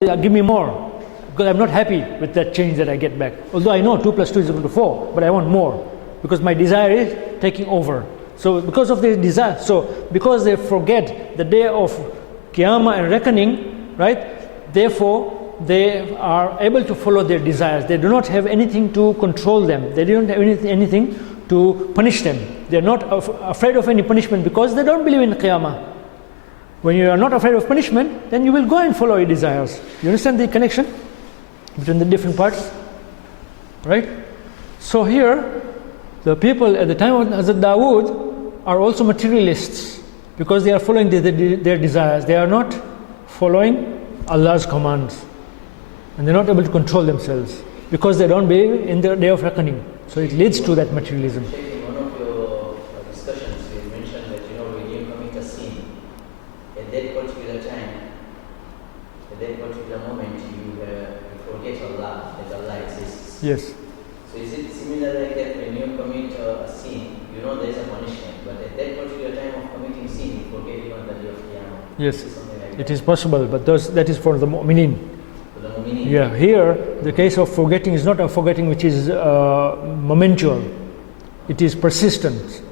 give me more, because I'm not happy with that change that I get back. Although I know 2 + 2 is equal to 4, but I want more, because my desire is taking over. So because of their desire, so because they forget the day of Qiyamah and reckoning, right? Therefore, they are able to follow their desires. They do not have anything to control them. They don't have anything to punish them. They are not afraid of any punishment because they don't believe in Qiyamah. When you are not afraid of punishment, then you will go and follow your desires. You understand the connection between the different parts? Right? So here, the people at the time of Hazrat Dawood are also materialists because they are following their desires. They are not following Allah's commands. And they are not able to control themselves because they don't believe in the day of reckoning. So it leads to that materialism. In one of your discussions, you mentioned that when you commit a sin, at that particular time, at that particular moment, you forget Allah, that Allah exists. Yes. So is it similar like that when you commit a sin, there is a punishment, but at that particular time of committing sin, you forget even the day of Qiyamah? Yes, like it is possible, but that is for the mu'minin. For the mu'minin? Yeah, here the case of forgetting is not a forgetting which is momental. It is persistent,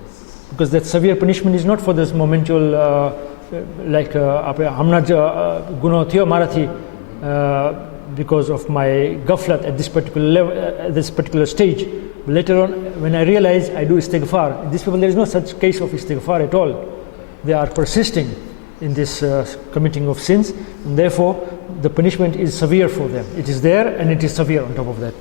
because that severe punishment is not for this momental, like hamna guno thiyo marathi because of my ghaflat at this particular level, at this particular stage. But later on, when I realize I do istighfar, in these people there is no such case of istighfar at all. They are persisting in this committing of sins, and therefore the punishment is severe for them. It is there and it is severe on top of that.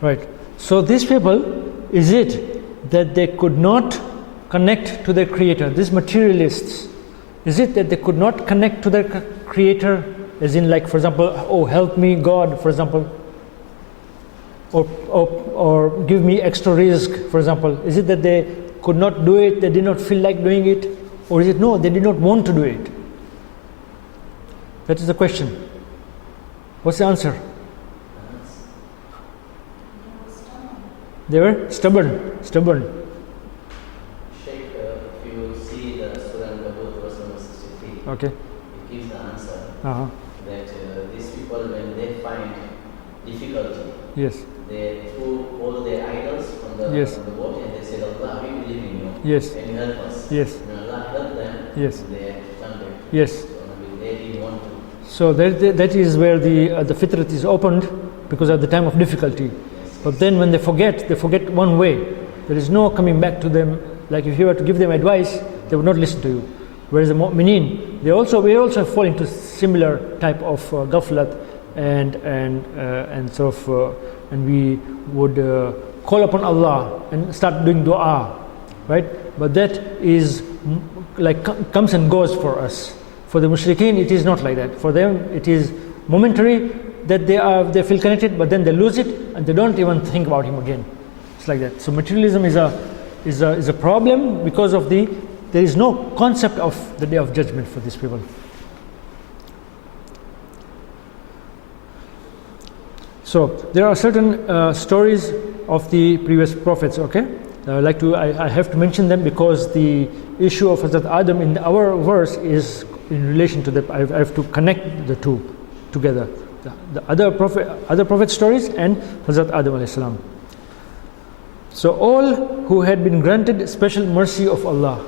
Right. So these people, is it that they could not connect to their Creator? These materialists, is it that they could not connect to their Creator, as in, like, for example, oh, help me God, for example, or give me extra rizq, for example? Is it that they could not do it, they did not feel like doing it, or is it no, they did not want to do it? That is the question. What's the answer? They were stubborn. Sheikh, if you see the Sura verse number 63, Okay. it gives the answer that these people, when they find difficulty, Yes. they threw all their idols on the boat and they said, Allah, we believe in you. Yes. Can you help us? Yes. And Allah helped them. Yes. And they turned back. Yes. So they didn't want to. So that is where the fitrat is opened, because at the time of difficulty. But then when they forget one way. There is no coming back to them. Like if you were to give them advice, they would not listen to you. Whereas the mu'mineen, we also fall into similar type of ghaflat and sort of and we would call upon Allah and start doing dua, right? But that is like comes and goes for us. For the mushrikeen, it is not like that. For them, it is momentary that they feel connected, but then they lose it and they don't even think about Him again. It's like that. So materialism is a problem because of there is no concept of the day of judgment for these people. So there are certain stories of the previous prophets. Okay, I have to mention them because the issue of Hazrat Adam in our verse is in relation to that. I have to connect the two together. The other prophet stories and Hazrat Adam alayhi salam. So all who had been granted special mercy of Allah,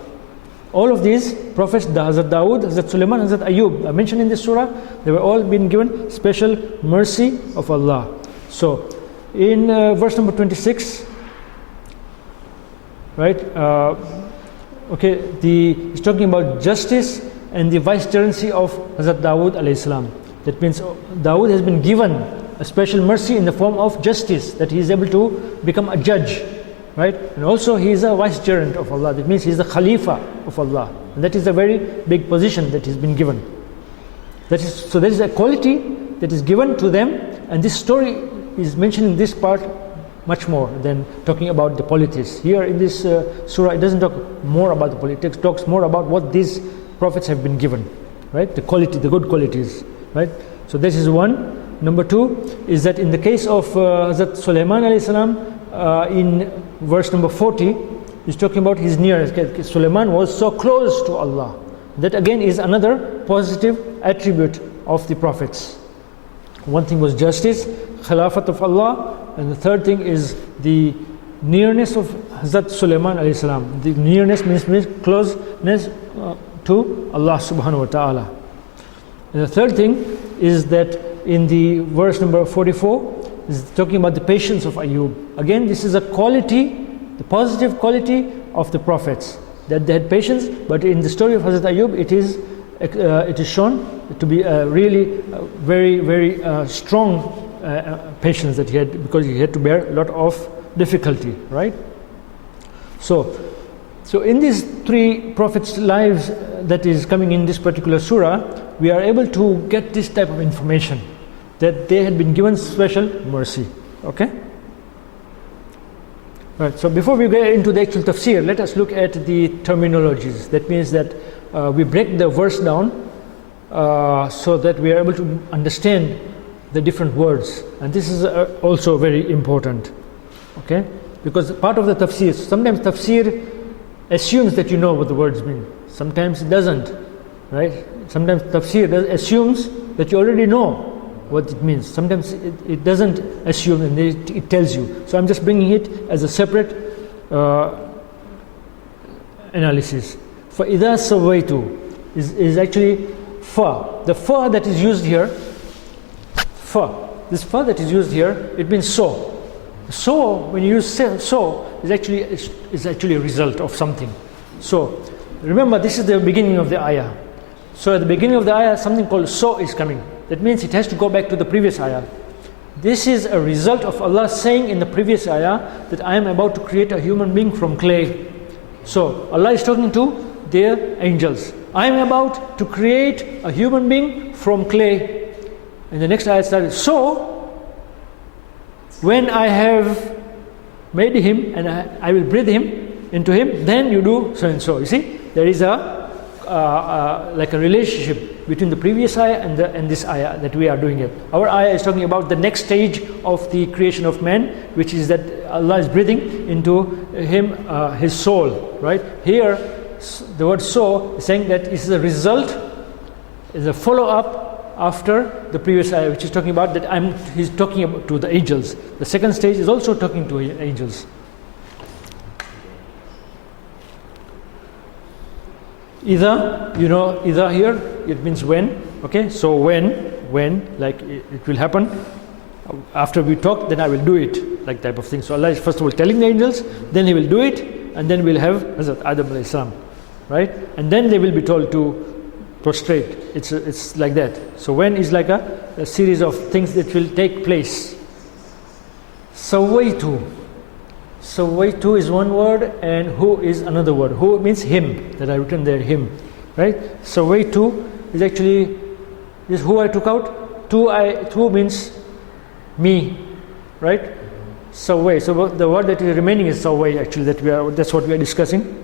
all of these prophets, the Hazrat Dawood, Hazrat Sulaiman, Hazrat Ayub, I mentioned in this surah, they were all been given special mercy of Allah. So in verse number 26, right? He's talking about justice and the vicegerency of Hazrat Dawood alayhi salam. That means Dawood has been given a special mercy in the form of justice, that he is able to become a judge, right? And also he is a vicegerent of Allah. That means he is the Khalifa of Allah. And that is a very big position that he's been given. There is a quality that is given to them, and this story is mentioning this part much more than talking about the politics. Here in this surah, it doesn't talk more about the politics, it talks more about what these prophets have been given, right? The quality, the good qualities, right? So this is one. Number two is that in the case of Hazrat Sulaiman alayhi salam, in verse number 40, he's talking about his nearness. Sulaiman was so close to Allah. That again is another positive attribute of the prophets. One thing was justice, khilafat of Allah, and the third thing is the nearness of Hazrat Sulaiman alayhi salam. The nearness means closeness to Allah subhanahu wa ta'ala. And the third thing is that in the verse number 44 is talking about the patience of Ayub. Again, this is a quality, the positive quality of the prophets, that they had patience. But in the story of Hazrat Ayub, it is shown to be a really very, very strong patience that he had, because he had to bear a lot of difficulty, right? So in these three prophets' lives that is coming in this particular surah, we are able to get this type of information, that they had been given special mercy. Okay? Right, so before we get into the actual tafsir, let us look at the terminologies. That means that we break the verse down so that we are able to understand the different words. And this is also very important. Okay? Because part of the tafsir, sometimes tafsir assumes that you know what the words mean. Sometimes it doesn't. Right? Sometimes tafsir assumes that you already know what it means. Sometimes it doesn't assume, and it tells you. So I'm just bringing it as a separate analysis. For idha sawaitu is actually fa. The fa that is used here, fa. This fa that is used here, it means so. So when you use so is actually a result of something. So remember, this is the beginning of the ayah. So at the beginning of the ayah, something called so is coming. That means it has to go back to the previous ayah. This is a result of Allah saying in the previous ayah that I am about to create a human being from clay. So Allah is talking to their angels. I am about to create a human being from clay. And the next ayah started, so when I have made him and I will breathe him into him, then you do so and so. You see, there is like a relationship between the previous ayah and this ayah that we are doing it. Our ayah is talking about the next stage of the creation of man, which is that Allah is breathing into him his soul. Right here, the word so is saying that it is a result, is a follow-up after the previous ayah, which is talking about that he's talking about to the angels. The second stage is also talking to angels. Either, you know, either here it means when. Okay, so when like it will happen after we talk, then I will do it, like type of thing. So Allah is first of all telling the angels, then he will do it, and then we'll have Hazrat Adam alayhi salam, right? And then they will be told to prostrate. It's like that. So when is like a series of things that will take place. Sawaitu is one word, and who is another word. Who means him, that I written there, him, right? Sawaitu is actually this who I took out. Two means me, right? Sawai. So the word that is remaining is sawai. Actually, that's what we are discussing.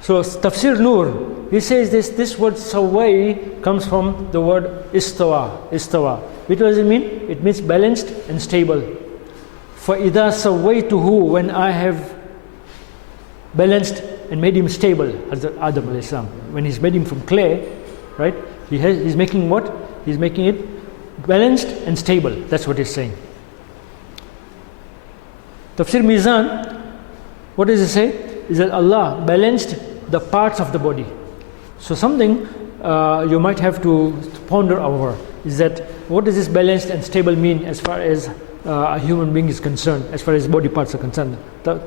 So Tafsir Nur, he says this word sawai comes from the word istawa. What does it mean? It means balanced and stable. For idha sawaituhu, when I have balanced and made him stable, Hazrat Adam alayhi salam, when he's made him from clay, right? He's making what? He's making it balanced and stable. That's what he's saying. Tafsir Mizan, what does it say? Is that Allah balanced the parts of the body. So something you might have to ponder over is that what does this balanced and stable mean as far as a human being is concerned, as far as body parts are concerned. The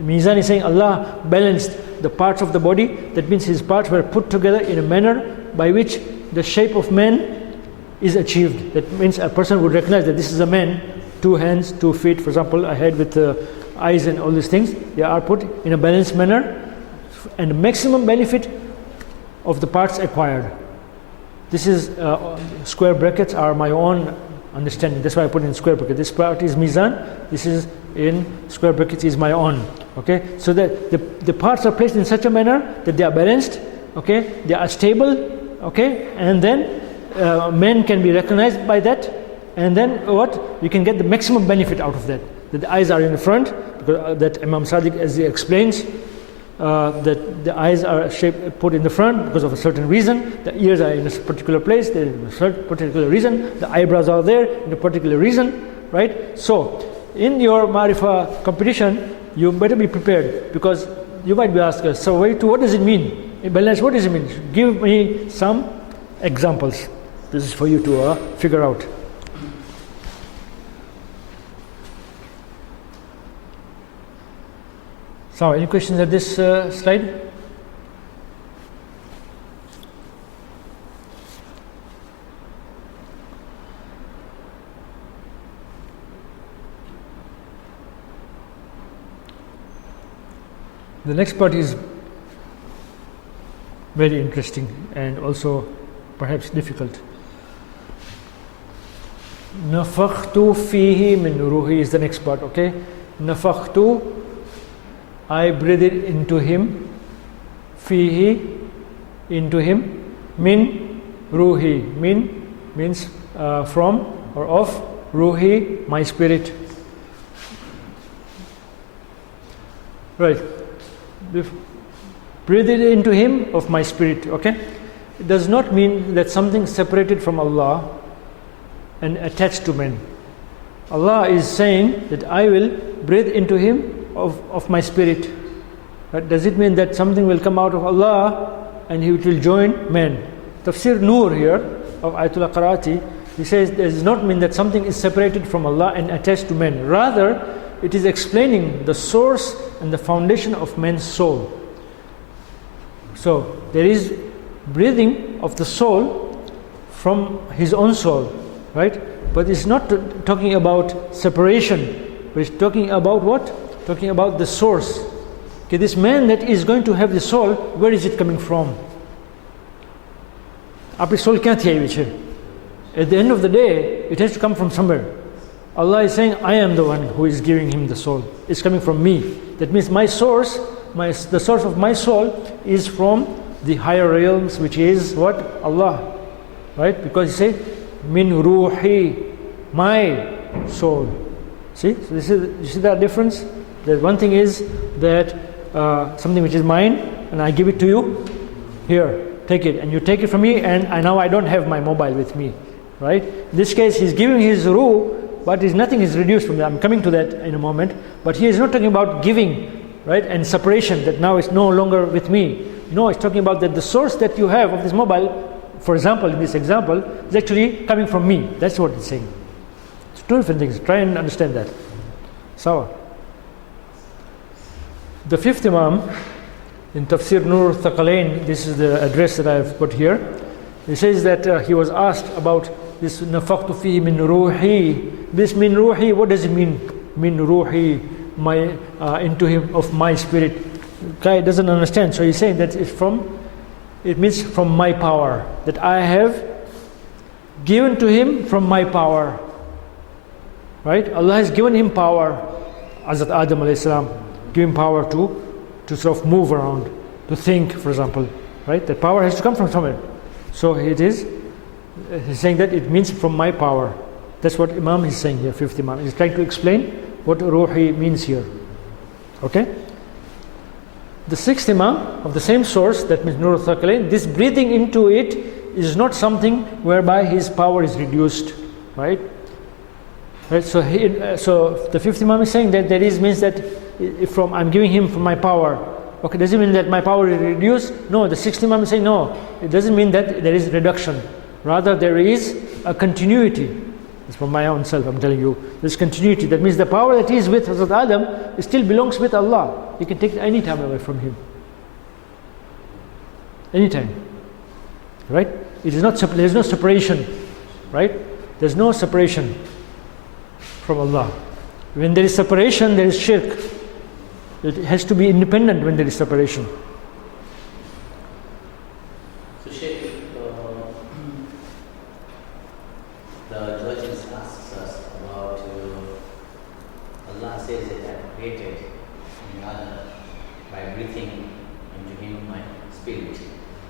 Mizan is saying Allah balanced the parts of the body. That means his parts were put together in a manner by which the shape of man is achieved. That means a person would recognize that this is a man, 2 hands, 2 feet, for example, a head with eyes and all these things. They are put in a balanced manner, and the maximum benefit of the parts acquired. This is square brackets are my own understanding. That's why I put in square brackets. This part is Mizan. This is in square brackets is my own. Okay, so that the parts are placed in such a manner that they are balanced. Okay, they are stable. Okay, and then men can be recognized by that, and then what you can get the maximum benefit out of that. That the eyes are in the front, because that Imam Sadiq, as he explains, that the eyes are put in the front because of a certain reason, the ears are in a particular place, there is a certain particular reason, the eyebrows are there in a particular reason, right? So, in your Maarifah competition, you better be prepared, because you might be asked, so what does it mean? In balance, what does it mean? Give me some examples. This is for you to figure out. So, any questions at this slide? The next part is very interesting and also perhaps difficult. Nafakhtu fihi min ruhi is the next part, okay? Nafakhtu, I breathe it into him, fihi, into him, min ruhi, min means from or of, ruhi, my spirit. Right. Breathe it into him of my spirit, okay? It does not mean that something separated from Allah and attached to man. Allah is saying that I will breathe into him of my spirit. But does it mean that something will come out of Allah and he will join man? Tafsir Nur here of Ayatollah Qarati, he says it does not mean that something is separated from Allah and attached to man. Rather, it is explaining the source and the foundation of man's soul. So there is breathing of the soul from his own soul, right? But it's not talking about separation, but it's talking about what? Talking about the source. Okay, this man that is going to have the soul, where is it coming from? Apni soul kya thi aayi che? At the end of the day, it has to come from somewhere. Allah is saying, I am the one who is giving him the soul. It's coming from me. That means my source, the source of my soul is from the higher realms, which is what? Allah. Right? Because he said, min ruhi, my soul. See? So you see that difference? That one thing is that something which is mine, and I give it to you. Here, take it. And you take it from me, and now I don't have my mobile with me. Right? In this case, he's giving his ruh, but nothing is reduced from that. I'm coming to that in a moment. But he is not talking about giving, right, and separation, that now it's no longer with me. No, it's talking about that the source that you have of this mobile, for example, in this example, is actually coming from me. That's what it's saying. It's two different things. Try and understand that. So, the fifth Imam, in Tafsir Nur Thaqalain, this is the address that I've put here. He says that he was asked about this nafakhtu fihi min ruhi. This min ruhi, what does it mean? Min ruhi, my into him of my spirit. Guy doesn't understand, so he's saying that it means from my power, that I have given to him from my power. Right? Allah has given him power. Hazrat Adam alayhi salam, give him power to sort of move around, to think, for example. Right? That power has to come from somewhere. So he's saying that it means from my power. That's what Imam is saying here, fifth Imam. He's trying to explain what ruhi means here. Okay? The sixth Imam of the same source, that means Nur Thaqalain, this breathing into it is not something whereby his power is reduced. Right? Right? So the fifth Imam is saying that means that I'm giving him from my power. Okay, does it mean that my power is reduced? No, the sixth Imam is saying no. It doesn't mean that there is reduction. Rather, there is a continuity. It's from my own self, I'm telling you. There's continuity. That means the power that is with Hazrat Adam, it still belongs with Allah. You can take it any time away from him. Anytime. Right? It is not, there's no separation. Right? There's no separation from Allah. When there is separation, there is shirk. It has to be independent when there is separation. So, Sheikh, the judges asks us about Allah says that I created Adam by breathing into him my spirit.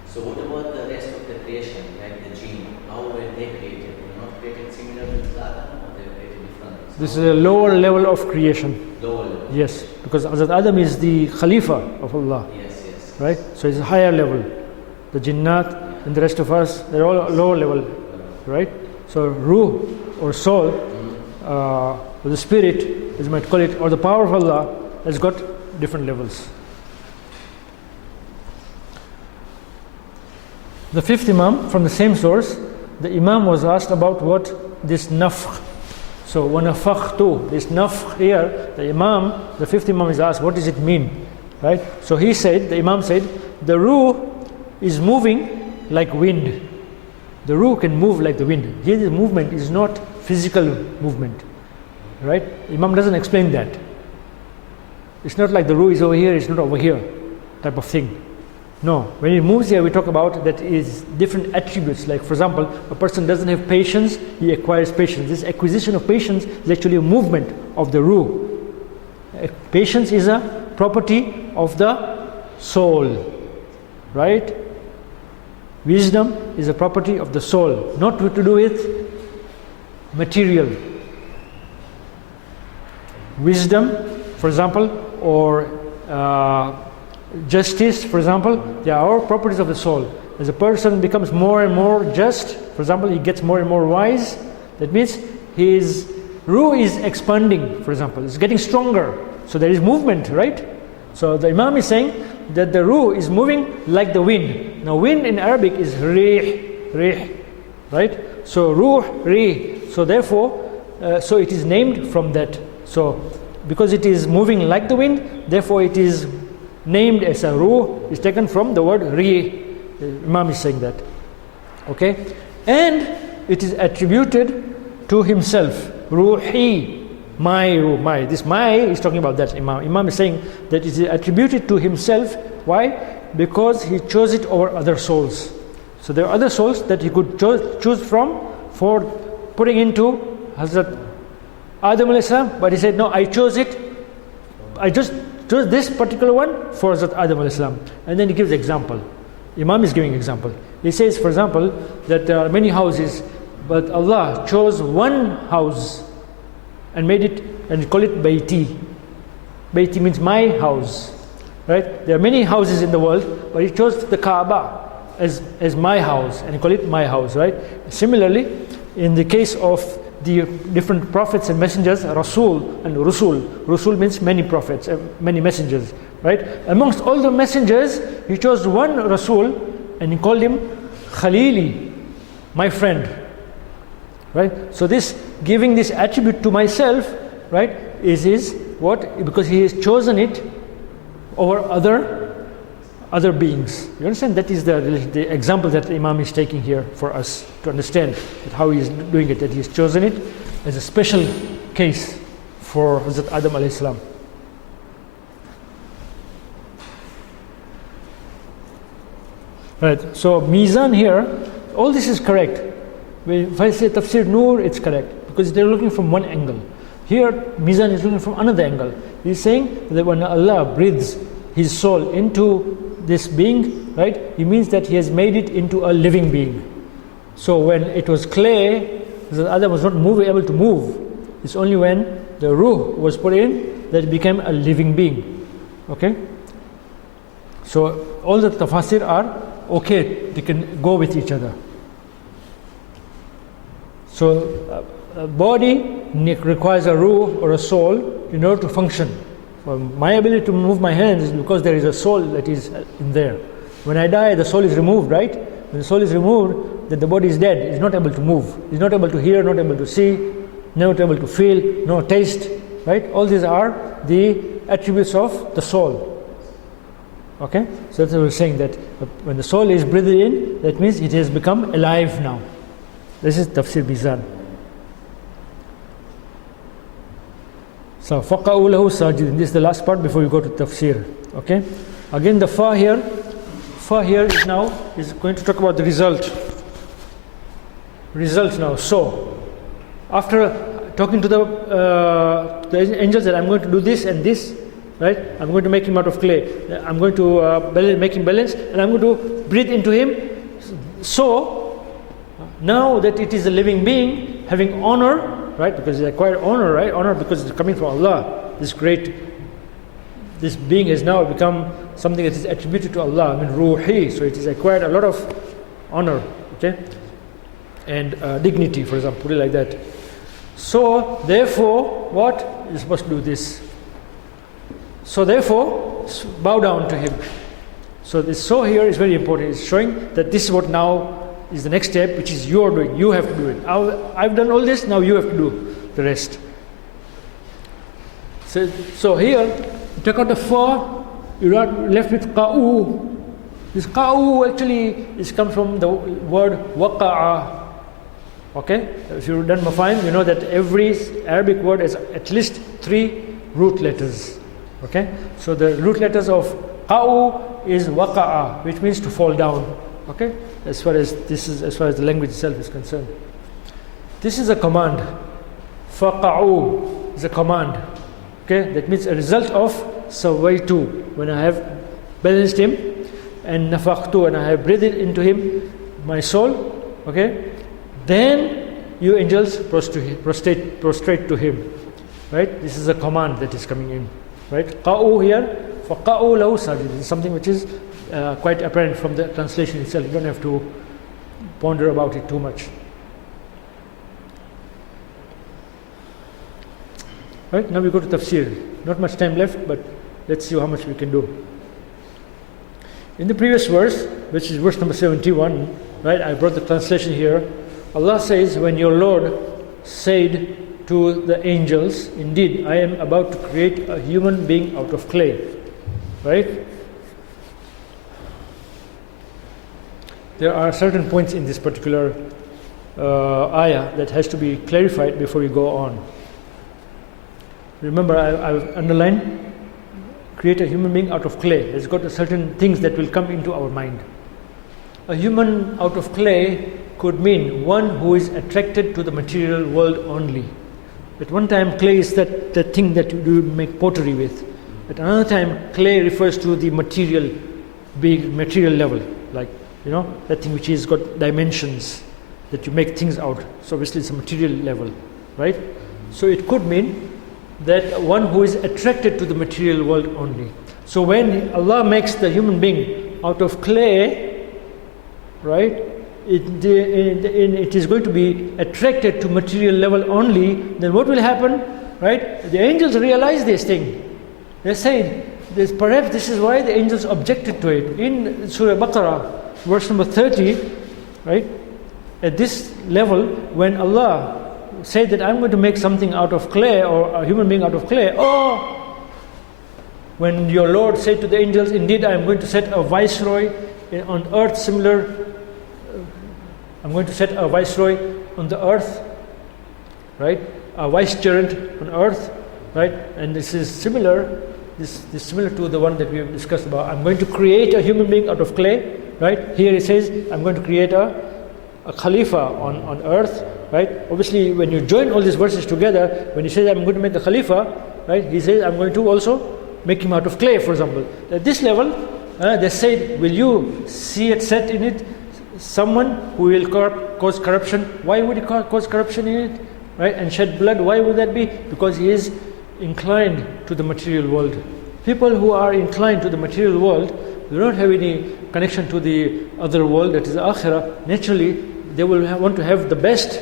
So, what about the rest of the creation, like the jinn? How were they created? They were not created similar to Adam, or they were created differently? This is a lower level of creation. Lower level. Yes, because Hazrat Adam is the Khalifa of Allah. Yes, yes. Right? So it's a higher level. The Jinnat and the rest of us, they're all lower level. Right? So Ruh or soul, or the spirit, as you might call it, or the power of Allah, has got different levels. The fifth Imam, from the same source, the Imam was asked about what this nafkh. So وَنَفَخْتُ, this nafkh here, the Imam, the fifth Imam is asked, what does it mean? Right? So he said, the Imam said, the ruh is moving like wind. The ruh can move like the wind. Here the movement is not physical movement. Right? Imam doesn't explain that. It's not like the ruh is over here, it's not over here, type of thing. No, when it moves here, we talk about that is different attributes. Like, for example, a person doesn't have patience, he acquires patience. This acquisition of patience is actually a movement of the ruh. Patience is a property of the soul, right? Wisdom is a property of the soul, not to do with material. Wisdom, for example, or justice, for example, they are all properties of the soul. As a person becomes more and more just, for example, he gets more and more wise, that means his ruh is expanding, for example, it's getting stronger. So there is movement, right? So the Imam is saying that the ruh is moving like the wind. Now wind in Arabic is rih, right? So ruh, rih. So therefore, so it is named from that. So because it is moving like the wind, therefore it is named as a ruh, is taken from the word rih. The Imam is saying that. Okay? And it is attributed to himself. Ruhi, my ruh, my. This my is talking about that Imam. Imam is saying that it is attributed to himself. Why? Because he chose it over other souls. So there are other souls that he could choose from for putting into Hazrat Adam alayhi salam, but he said, no, I chose it. I just chose this particular one for Hazrat Adam alayhi salam. And then he gives example. Imam is giving example. He says, for example, that there are many houses, but Allah chose one house and made it, and call it Bayti. Bayti means my house. Right? There are many houses in the world, but he chose the Kaaba as my house, and he call it my house. Right? Similarly, in the case of the different prophets and messengers, Rasul and Rusul. Rusul means many prophets, many messengers, right? Amongst all the messengers, he chose one Rasul and he called him Khalili, my friend, right? So this, giving this attribute to myself, right, is what? Because he has chosen it over other beings. You understand? That is the example that the Imam is taking here for us to understand that how he is doing it, that he has chosen it as a special case for Hazrat Adam alayhi salam. Right, so Mizan here, all this is correct. If I say Tafsir Noor, it's correct because they're looking from one angle. Here, Mizan is looking from another angle. He's saying that when Allah breathes his soul into this being, right, he means that he has made it into a living being. So when it was clay, the Adam was not able to move. It's only when the ruh was put in that it became a living being. Okay? So all the tafasir are okay, they can go with each other. So a body requires a ruh or a soul in order to function. Well, my ability to move my hands is because there is a soul that is in there. When I die, the soul is removed, right? When the soul is removed, then the body is dead. It's not able to move. It's not able to hear, not able to see, not able to feel, no taste, right? All these are the attributes of the soul. Okay? So that's what we're saying, that when the soul is breathed in, that means it has become alive now. This is Tafsir Bizan. So, فَقَعُوا لَهُ سَاجِدِينَ. This is the last part before we go to Tafsir. Okay? Again, the fa here is now is going to talk about the result. Result now. So, after talking to the angels that I'm going to do this and this, right? I'm going to make him out of clay. I'm going to make him balanced, and I'm going to breathe into him. So, now that it is a living being, having honor, right? Because it acquired honor, right? Honor because it's coming from Allah. This being has now become something that is attributed to Allah. I mean, ruhi. So it has acquired a lot of honor, okay, and dignity, for example, put it like that. So therefore, what is supposed to do this? So therefore, bow down to him. So this so here is very important. It's showing that this is what now is the next step, which is you are doing. You have to do it. I've done all this, now you have to do the rest. So here, you take out the fa, you are left with qa'u. This qa'u actually comes from the word waqa'a. Okay? If you've done mafahim, you know that every Arabic word has at least 3 root letters. Okay? So the root letters of qa'u is waqa'a, which means to fall down. Okay? As far as the language itself is concerned. This is a command. Faqa'u is a command. Okay? That means a result of sawaitu, when I have balanced him, and nafaqtu, and I have breathed into him my soul. Okay? Then you angels prostrate to him. Right? This is a command that is coming in. Right? Qa'u here, faqa'u lahu sajid. This is something which is quite apparent from the translation itself. You don't have to ponder about it too much. Right? Now we go to tafsir. Not much time left, but let's see how much we can do. In the previous verse, which is verse number 71, right? I brought the translation here. Allah says, when your Lord said to the angels, indeed, I am about to create a human being out of clay. Right? There are certain points in this particular ayah that has to be clarified before we go on. Remember, I've underlined, create a human being out of clay. It's got certain things that will come into our mind. A human out of clay could mean one who is attracted to the material world only. At one time, clay is that thing that you make pottery with. At another time, clay refers to the material, big material level, like, that thing which has got dimensions that you make things out. So obviously it's a material level, right? So it could mean that one who is attracted to the material world only. So when Allah makes the human being out of clay, right, it is going to be attracted to material level only, then what will happen, right? The angels realize this thing. They said, perhaps this is why the angels objected to it. In Surah Baqarah, verse number 30, right? At this level, when Allah said that I'm going to make something out of clay, or a human being out of clay, when your Lord said to the angels, indeed I am going to set a viceroy on earth similar, I'm going to set a viceroy on the earth, right? A vicegerent on earth, right? And this is similar, this is similar to the one that we have discussed about. I'm going to create a human being out of clay, right? Here it says, I'm going to create a Khalifa on earth, right? Obviously, when you join all these verses together, when he says, I'm going to make a Khalifa, right? He says, I'm going to also make him out of clay, for example. At this level, they said, will you see it set in it someone who will cause corruption? Why would he cause corruption in it, right? And shed blood, why would that be? Because he is inclined to the material world. People who are inclined to the material world, they don't have any connection to the other world, that is akhirah. Naturally, they will want to have the best,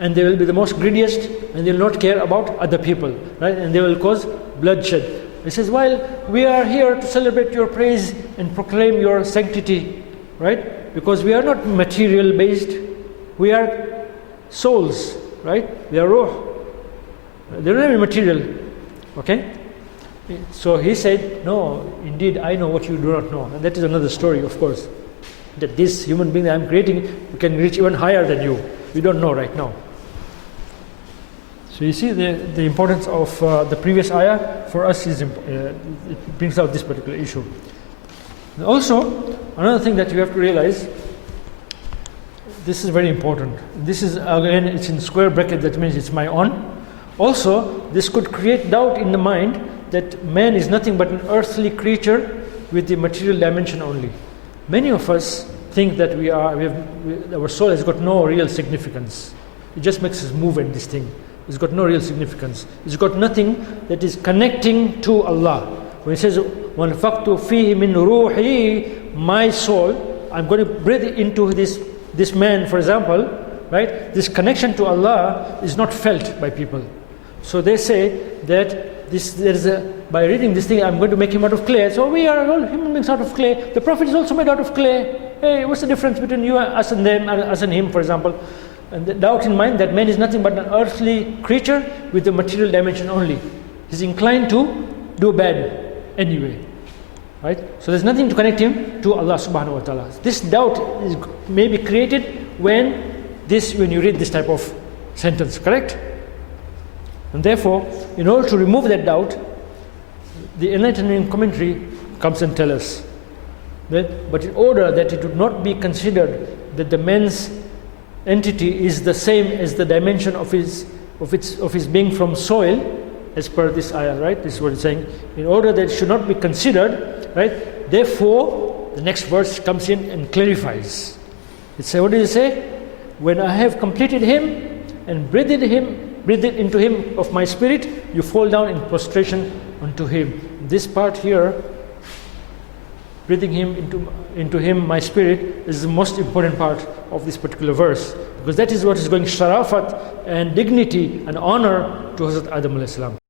and they will be the most greediest, and they will not care about other people, right? And they will cause bloodshed. He says, while we are here to celebrate your praise and proclaim your sanctity, right? Because we are not material based, we are souls, right? We are ruh. They don't have any material, okay? So he said, no, indeed, I know what you do not know. And that is another story, of course. That this human being that I am creating can reach even higher than you. We don't know right now. So you see the importance of the previous ayah for us is, it brings out this particular issue. And also, another thing that you have to realize, this is very important. This is, again, it's in square bracket, that means it's my own. Also, this could create doubt in the mind that man is nothing but an earthly creature with the material dimension only. Many of us think that our soul has got no real significance. It just makes us move in this thing. It's got no real significance. It's got nothing that is connecting to Allah. When it says, وَنَفَقْتُ فِيهِ مِنْ رُوحِي, my soul, I'm going to breathe into this man, for example, right? This connection to Allah is not felt by people. So they say that by reading this thing, I'm going to make him out of clay. So we are all human beings out of clay. The Prophet is also made out of clay. Hey, what's the difference between you, us and them, us and him, for example? And the doubt in mind that man is nothing but an earthly creature with the material dimension only. He's inclined to do bad anyway. Right? So there's nothing to connect him to Allah subhanahu wa ta'ala. This doubt may be created when you read this type of sentence, correct? And therefore, in order to remove that doubt, the enlightening commentary comes and tells us that, but in order that it would not be considered that the man's entity is the same as the dimension of his being from soil, as per this ayah, right? This is what it's saying. In order that it should not be considered, right? Therefore, the next verse comes in and clarifies. It says, what does it say? When I have completed him and breathed into him of my spirit, you fall down in prostration unto him. This part here, breathing him into him, my spirit, is the most important part of this particular verse, because that is what is going sharafat and dignity and honor to Hazrat Adam alayhi salam.